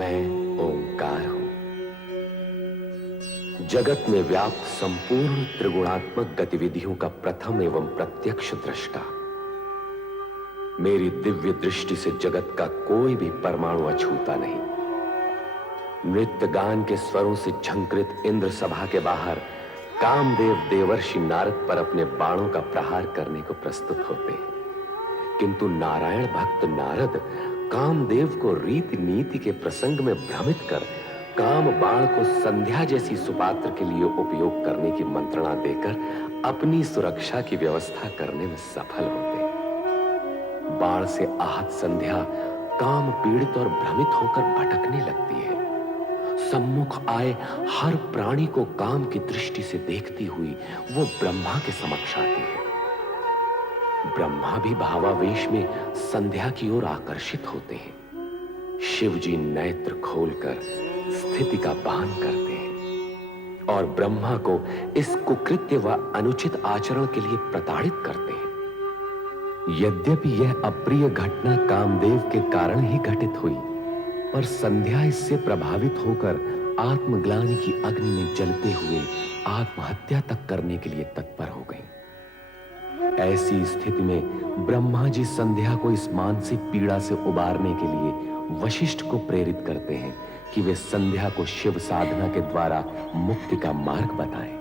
मैं ओंकार हूं, जगत में व्याप्त संपूर्ण त्रिगुणात्मक गतिविधियों का प्रथम एवं प्रत्यक्ष दृष्टा। मेरी दिव्य दृष्टि से जगत का कोई भी परमाणु अछूता नहीं। नृत्य गान के स्वरों से झंकृत इंद्र सभा के बाहर कामदेव देवर्षि नारद पर अपने बाणों का प्रहार करने को प्रस्तुत होते हैं, किंतु नारायण भक्त नारद कामदेव को रीति नीति के प्रसंग में भ्रमित कर काम बाण को संध्या जैसी सुपात्र के लिए उपयोग करने की मंत्रणा देकर अपनी सुरक्षा की व्यवस्था करने में सफल होते हैं। बाण से आहत संध्या काम पीड़ित और भ्रमित होकर भटकने लगती है। सम्मुख आए हर प्राणी को काम की दृष्टि से देखती हुई वो ब्रह्मा के समक्ष आती है। ब्रह्मा भी भावावेश में संध्या की ओर आकर्षित होते हैं। शिवजी नेत्र खोलकर स्थिति का भान करते हैं और ब्रह्मा को इस कुकृत्य व अनुचित आचरण के लिए प्रताड़ित करते हैं। यद्यपि यह अप्रिय घटना कामदेव के कारण ही घटित हुई, पर संध्या इससे प्रभावित होकर आत्मग्लानि की अग्नि में जलते हुए आत्महत्या तक करने के लिए तत्पर हो गई। ऐसी स्थिति में ब्रह्मा जी संध्या को इस मानसिक पीड़ा से उबारने के लिए वशिष्ठ को प्रेरित करते हैं कि वे संध्या को शिव साधना के द्वारा मुक्ति का मार्ग बताएं।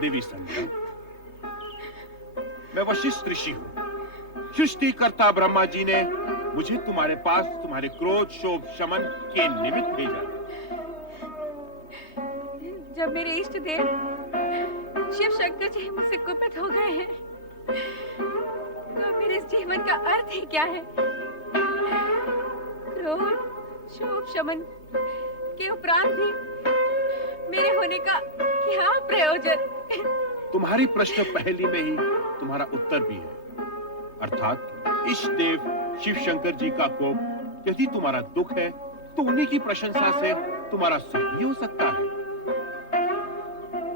देवी संध्या, मैं वशिष्ठ ऋषि हूं। सृष्टिकर्ता ब्रह्मा जी ने मुझे तुम्हारे पास तुम्हारे क्रोध शोभ शमन के निमित्त भेजा। जब मेरे इष्ट देव शिव शंकर जी मुझसे कुपित हो गए हैं, तो मेरे इस जीवन का अर्थ ही क्या है? क्रोध शोभ शमन के उपरांत भी मेरे होने का क्या प्रयोजन? तुम्हारी प्रश्न पहली में ही तुम्हारा उत्तर भी है, अर्थात इष्ट देव शिव शंकर जी का कोप यदि तुम्हारा दुख है तो उन्हीं की प्रशंसा से तुम्हारा सुख भी हो सकता है।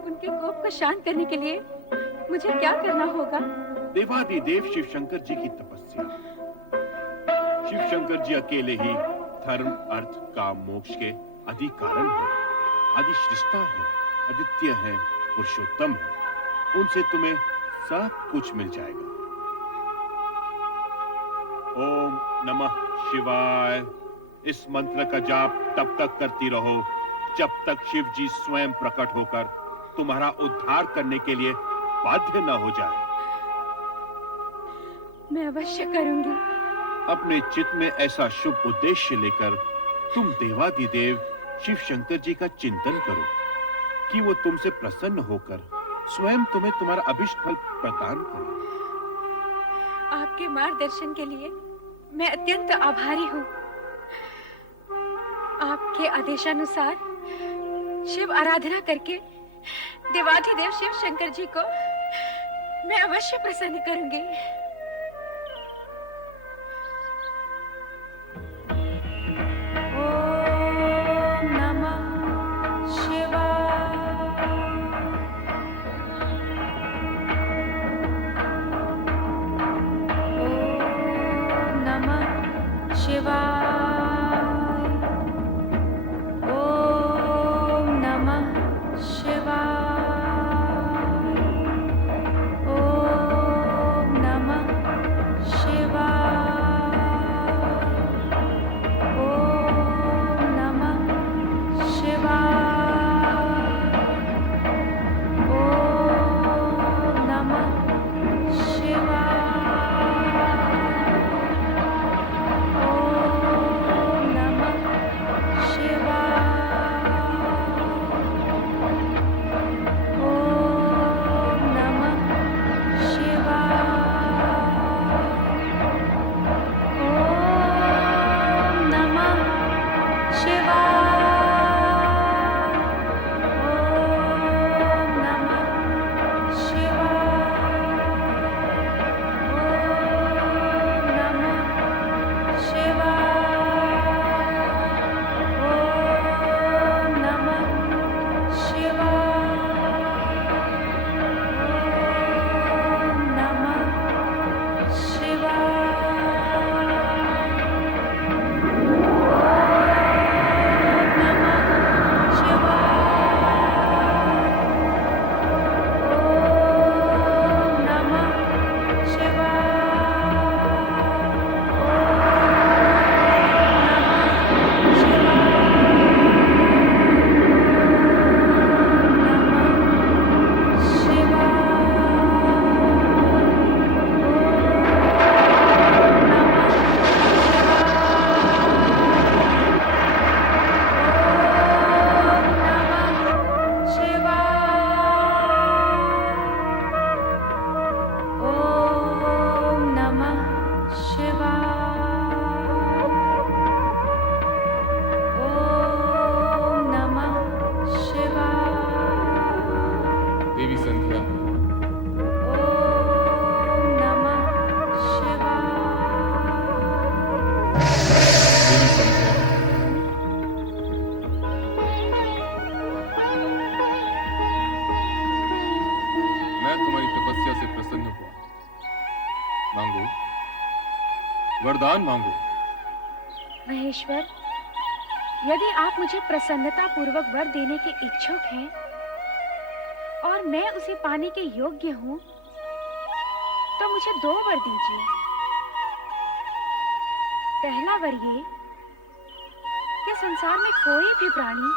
उनके कोप को शांत करने के लिए मुझे क्या करना होगा? देवादिदेव शिव शंकर जी की तपस्या। शिव शंकर जी अकेले ही धर्म अर्थ काम मोक्ष के आदि कारण है, आदि सृष्टा है, अद्वितीय है, पुरुषोत्तम है। उनसे तुम्हें सब कुछ मिल जाएगा। ओम नमः शिवाय इस मंत्र का जाप तब तक करती रहो जब तक शिव जी स्वयं प्रकट होकर तुम्हारा उद्धार करने के लिए बाध्य न हो जाए। मैं अवश्य करूंगी। अपने चित्त में ऐसा शुभ उद्देश्य लेकर तुम देवादिदेव शिव शंकर जी का चिंतन करो कि वो तुमसे प्रसन्न होकर स्वयं तुम्हें तुम्हारा अभिष्ट फल प्रदान करे। आपके मार्गदर्शन के लिए मैं अत्यंत आभारी हूँ। आपके आदेशानुसार शिव आराधना करके देवाधिदेव शिव शंकर जी को मैं अवश्य प्रसन्न करूंगी। Namah संध्या। ओम नमः शिवाय। देवी संध्या, मैं तुम्हारी तपस्या से प्रसन्न हुआ। मांगो, वरदान मांगो। महेश्वर, यदि आप मुझे प्रसन्नता पूर्वक वर देने के इच्छुक हैं और मैं उसे पाने के योग्य हूँ, तो मुझे 2 वर दीजिए। पहला वर ये कि संसार में कोई भी प्राणी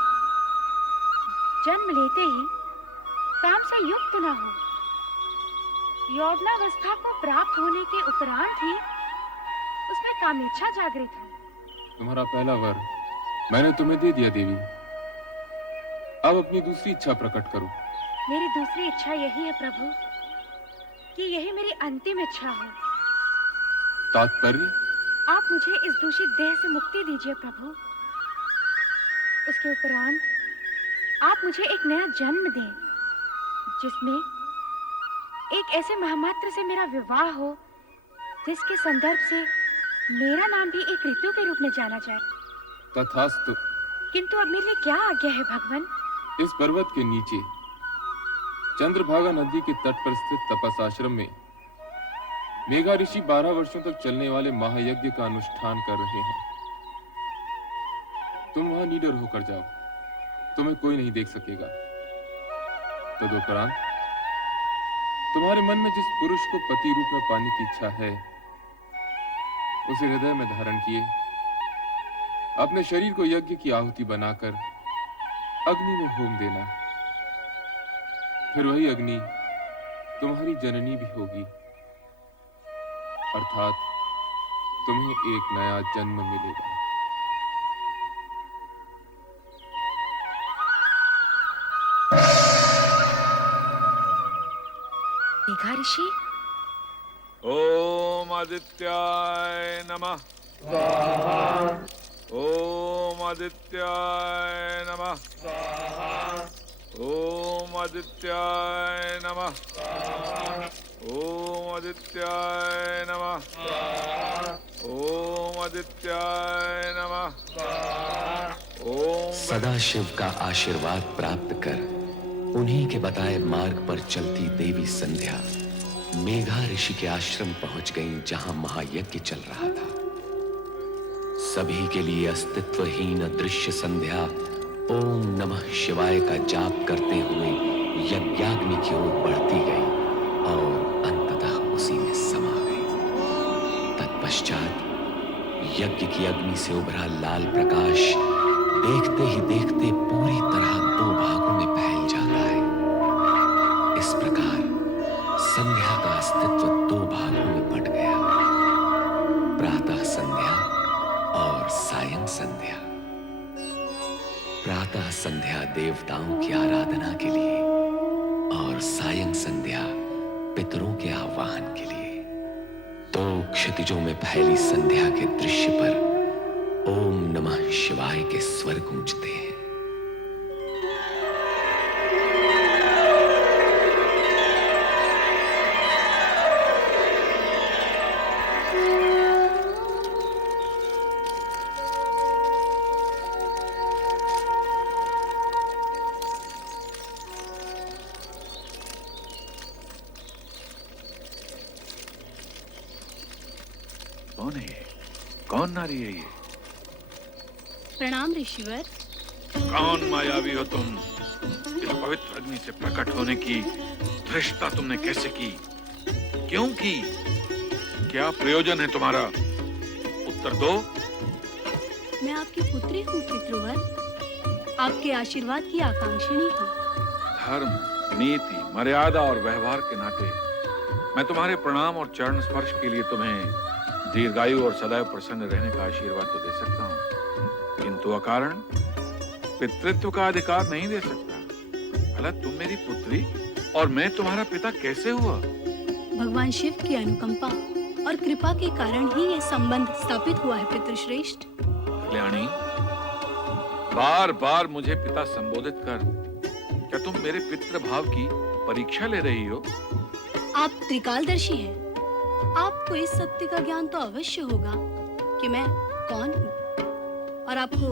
जन्म लेते ही काम से युक्त न हो। यौवनावस्था को प्राप्त होने के उपरांत ही उसमें कामेच्छा जागृत हो। तुम्हारा पहला वर मैंने तुम्हें दे दिया देवी। अब अपनी दूसरी इच्छा प्रकट करो। मेरी दूसरी इच्छा यही है प्रभु कि यही मेरी अंतिम इच्छा हो। तात्पर्य? आप मुझे इस दूषित देह से मुक्ति दीजिए प्रभु। उसके उपरांत आप मुझे एक नया जन्म दें, जिसमें एक ऐसे महामात्र से मेरा विवाह हो जिसके संदर्भ से मेरा नाम भी एक ऋतु के रूप में जाना जाए। तथास्तु। किंतु अब मेरे लिए क्या आज्ञा है भगवान? इस पर्वत के नीचे चंद्रभागा नदी के तट पर स्थित तपस आश्रम में मेघा ऋषि 12 वर्षों तक चलने वाले महायज्ञ का अनुष्ठान कर रहे हैं। तुम वहां निडर होकर जाओ, तुम्हें कोई नहीं देख सकेगा। तदुपरांत तुम्हारे मन में जिस पुरुष को पति रूप में पाने की इच्छा है, उसे हृदय में धारण किए अपने शरीर को यज्ञ की आहुति बनाकर अग्नि में होम देना। फिर वही अग्नि तुम्हारी जननी भी होगी, अर्थात तुम्हें एक नया जन्म मिलेगा। मेघा ऋषि, ओम आदित्याय नमः। स्वाहा। ओम आदित्याय नमः। स्वाहा। ओम आदित्याय नमः। स्वाहा। ओम आदित्याय नमः। स्वाहा। ओम आदित्याय नमः। स्वाहा। ओम सदाशिव का आशीर्वाद प्राप्त कर उन्हीं के बताए मार्ग पर चलती देवी संध्या मेघा ऋषि के आश्रम पहुंच गईं, जहां महायज्ञ चल रहा था। सभी के लिए अस्तित्वहीन अदृश्य संध्या ओम नमः शिवाय का जाप करते हुए यज्ञाग्नि की ओर बढ़ती गई और अंततः उसी में समा गई। तत्पश्चात यज्ञ की अग्नि से उभरा लाल प्रकाश देखते ही देखते पूरी तरह 2 भागों में फैल जाता है। इस प्रकार संध्या का अस्तित्व 2 भागों में बंट गया, प्रातः संध्या और सायं संध्या। प्रातः संध्या देवताओं की आराधना के लिए और सायं संध्या पितरों के आह्वान के लिए। 2 क्षितिजों में फैली संध्या के दृश्य पर ओम नमः शिवाय के स्वर गूंजते हैं। कौन है ये? कौन नारी है ये? प्रणाम ऋषिवर। कौन मायावी हो तुम? इस पवित्र अग्नि से प्रकट होने की धृष्टता तुमने कैसे की? क्यों की? क्या प्रयोजन है तुम्हारा? उत्तर दो। मैं आपकी पुत्री हूँ पितृवर, आपके आशीर्वाद की आकांक्षिणी हूँ। धर्म, नीति, मर्यादा और व्यवहार के नाते मैं तुम्हारे प्रणाम और चरण स्पर्श के लिए तुम्हें दीर्घायु और सदैव प्रसन्न रहने का आशीर्वाद तो दे सकता हूँ, किंतु अकारण पितृत्व का अधिकार नहीं दे सकता। भला तुम मेरी पुत्री और मैं तुम्हारा पिता कैसे हुआ? भगवान शिव की अनुकंपा और कृपा के कारण ही ये संबंध स्थापित हुआ है पितृश्रेष्ठ। कल्याणी, बार बार मुझे पिता संबोधित कर क्या तुम मेरे पितृ भाव की परीक्षा ले रही हो? आप त्रिकालदर्शी हैं। आपको इस सत्य का ज्ञान तो अवश्य होगा कि मैं कौन हूँ, और आपको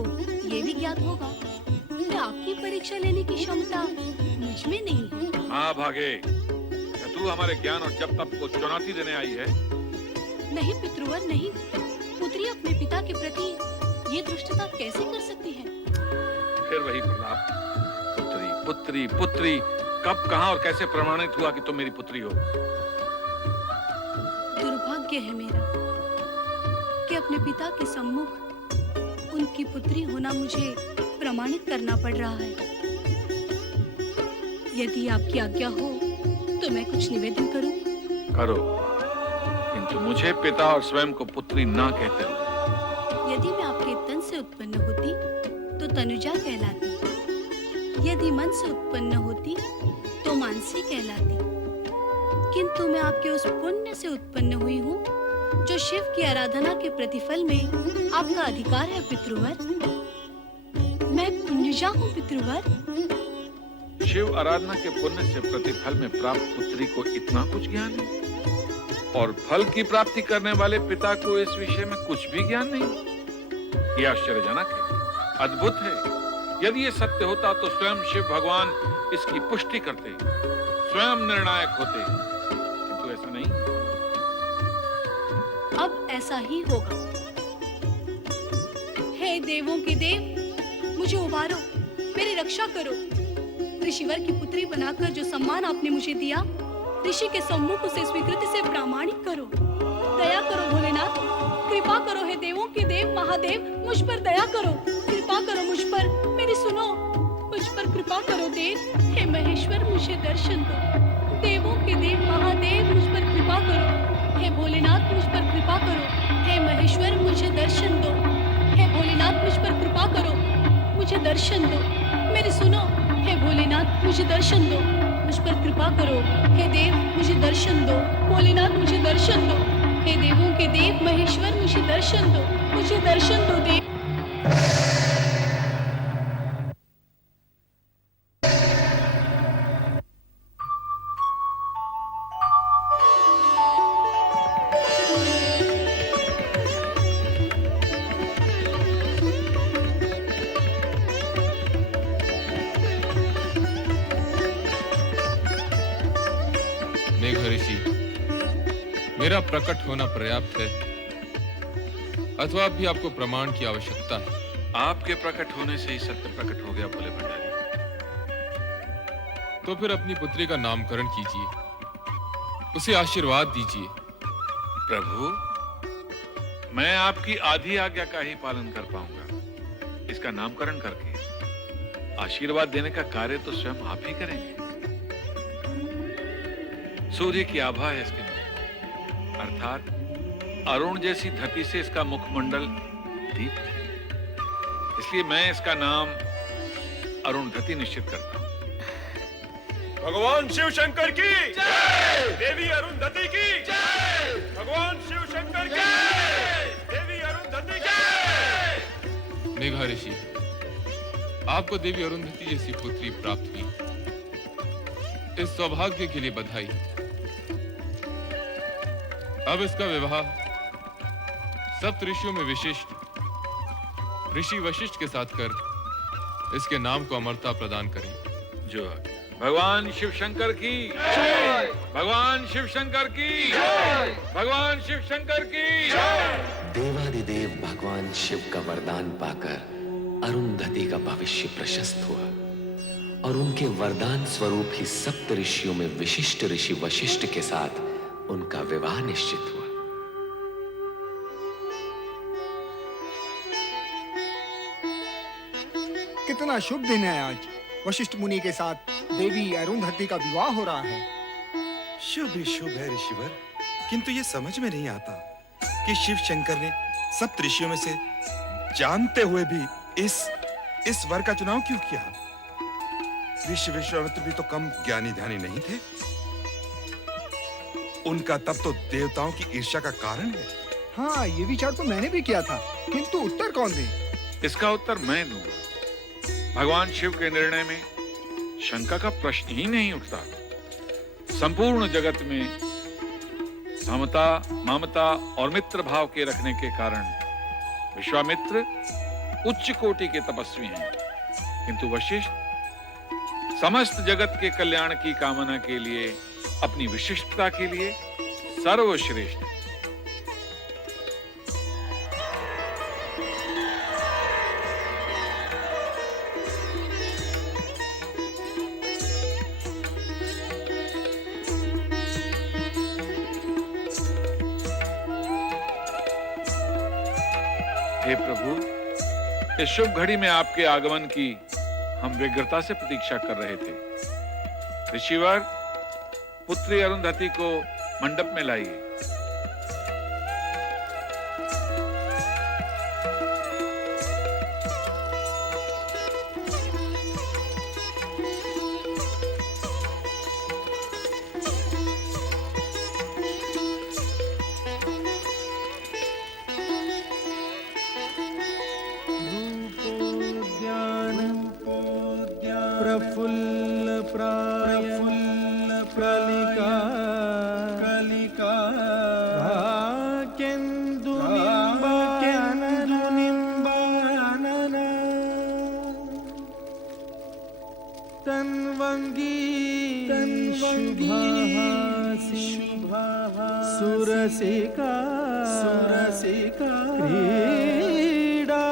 ये भी ज्ञात होगा कि आपकी परीक्षा लेने की क्षमता मुझ में नहीं है। हाँ भागे, क्या तू हमारे ज्ञान और जप तप को चुनौती देने आई है? नहीं पितृवर, नहीं। पुत्री अपने पिता के प्रति ये दुष्टता कैसे कर सकती है? फिर वही प्रलाप, पुत्री पुत्री पुत्री। कब, कहाँ और कैसे प्रमाणित हुआ कि तुम मेरी पुत्री हो? दुर्भाग्य है मेरा कि अपने पिता के सम्मुख उनकी पुत्री होना मुझे प्रमाणित करना पड़ रहा है। यदि आपकी आज्ञा हो तो मैं कुछ निवेदन करूं? करो, किंतु मुझे पिता और स्वयं को पुत्री ना कहते हो। यदि मैं आपके तन से उत्पन्न होती तो तनुजा कहलाती, यदि मन से उत्पन्न होती तो मानसी कहलाती, किंतु मैं आपके उस पुण्य से उत्पन्न हुई हूँ जो शिव की आराधना के प्रतिफल में आपका अधिकार है पितृवर। मैं पुण्यजा हूँ पितृवर। शिव आराधना के पुण्य से प्रतिफल में प्राप्त पुत्री को इतना कुछ ज्ञान है, और फल की प्राप्ति करने वाले पिता को इस विषय में कुछ भी ज्ञान नहीं। यह आश्चर्यजनक है, अद्भुत है। यदि ये सत्य होता तो स्वयं शिव भगवान इसकी पुष्टि करते, स्वयं निर्णायक होते, किंतु ऐसा नहीं। अब ऐसा ही होगा। हे देवों के देव, मुझे उबारो, मेरी रक्षा करो। ऋषिवर की पुत्री बनाकर जो सम्मान आपने मुझे दिया, ऋषि के सम्मुख उसे स्वीकृति से प्रामाणिक करो। दया करो भोलेनाथ, कृपा करो। हे देवों के देव महादेव, मुझ पर दया करो, कृपा करो मुझ पर, मेरी सुनो, मुझ पर कृपा करो देव। हे महेश्वर, मुझे दर्शन दो। देवों के देव महादेव, मुझ पर कृपा करो। हे भोलेनाथ, मुझ पर कृपा करो। हे महेश्वर, मुझे दर्शन दो। हे भोलेनाथ, मुझ पर कृपा करो, मुझे दर्शन दो। मेरी सुनो, हे भोलेनाथ, मुझे दर्शन दो, मुझ पर कृपा करो। हे देव, मुझे दर्शन दो। भोलेनाथ, मुझे दर्शन दो। हे देवों के देव महेश्वर, मुझे दर्शन दो, मुझे दर्शन दो देव। मेघऋषि, मेरा प्रकट होना पर्याप्त है अथवा भी आपको प्रमाण की आवश्यकता है? आपके प्रकट होने से ही सत्य प्रकट हो गया भोले भंडारी। तो फिर अपनी पुत्री का नामकरण कीजिए, उसे आशीर्वाद दीजिए। प्रभु, मैं आपकी आधी आज्ञा का ही पालन कर पाऊंगा। इसका नामकरण करके आशीर्वाद देने का कार्य तो स्वयं आप ही करेंगे। सूर्य की आभा है इसके मुख, अर्थात अरुण जैसी धरती से इसका मुखमंडल दीप्त है। इसलिए मैं इसका नाम अरुणधति निश्चित करता हूं। भगवान शिव शंकर की जय, देवी अरुंधति की जय, भगवान शिव शंकर की जय, देवी अरुंधति की जय। मेघऋषि, आपको देवी अरुंधति जैसी पुत्री प्राप्त हुई, इस सौभाग्य के लिए बधाई। अब इसका विवाह सप्त ऋषियों में विशिष्ट ऋषि वशिष्ठ के साथ कर इसके नाम को अमरता प्रदान करें। जो भगवान शिव शंकर की जय, भगवान शिव शंकर की जय, भगवान शिव शंकर की जय। देवादिदेव भगवान शिव का वरदान पाकर अरुंधति का भविष्य प्रशस्त हुआ, और उनके वरदान स्वरूप ही सप्त ऋषियों में विशिष्ट ऋषि वशिष्ठ के साथ उनका विवाह निश्चित हुआ। कितना शुभ दिन है आज। वशिष्ठ मुनि के साथ देवी अरुंधति का विवाह हो रहा है। शुभ ही शुभ है ऋषिवर, किंतु ये समझ में नहीं आता कि शिव शंकर ने सप्त ऋषियों में से जानते हुए भी इस वर का चुनाव क्यों किया? ऋषि विश्वामित्र भी तो कम ज्ञानी ध्यानी नहीं थे। उनका तप तो देवताओं की ईर्ष्या का कारण है। हाँ, ये विचार तो मैंने भी किया था, किंतु उत्तर कौन दे? इसका उत्तर मैं दूंगा। भगवान शिव के निर्णय में शंका का प्रश्न ही नहीं उठता। संपूर्ण जगत में समता, ममता और मित्र भाव के रखने के कारण विश्वामित्र उच्च कोटि के तपस्वी हैं, किंतु वशिष्ठ समस्त जगत के कल्याण की कामना के लिए, अपनी विशिष्टता के लिए सर्वश्रेष्ठ है। हे प्रभु, इस शुभ घड़ी में आपके आगमन की हम व्यग्रता से प्रतीक्षा कर रहे थे। ऋषिवर, पुत्री अरुंधति को मंडप में लाइए। प्रफुल्ल प्रलिका कलिका केंदु निंबानन तन्वंगी शुभाः सुरसिका क्रीडा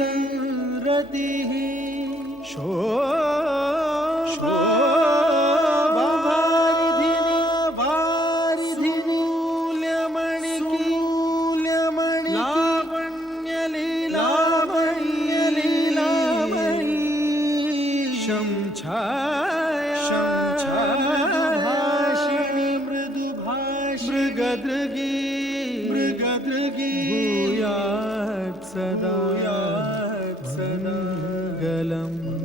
संरतिः शोभावारिधिनि मूल्यमणि लावण्यलीलामयी शंछाभाषिणी मृगदृगी भूयात् सदा मंगलम्।